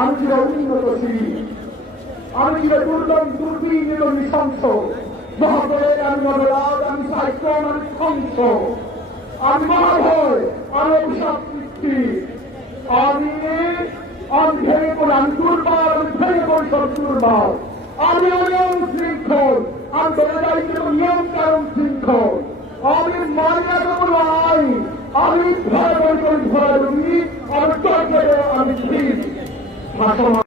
আমি ছিল উন্নতশীল আমি ছিল দুর্গম দুর্দিন এবং নৃশংস মহাবলের আমি নবরাজ আমি সাইক্লোন আমি ধ্বংস। আমি মহাভয় আমি অভিশাপ সৃষ্টি। আমি আমি ভেঙে পড়ে, আমি দুর্বল, আমি ভেঙে পড়ি সব দুর্বল। আমি অনিয়ম শৃঙ্খল, আমি বেলাদারি কিন্তু নিয়ম কারণ শৃঙ্খল। আমি মানি কোনো আইন আমি ভয় করি ভয় আমি তর্কে আমি ঠিক ভাষণ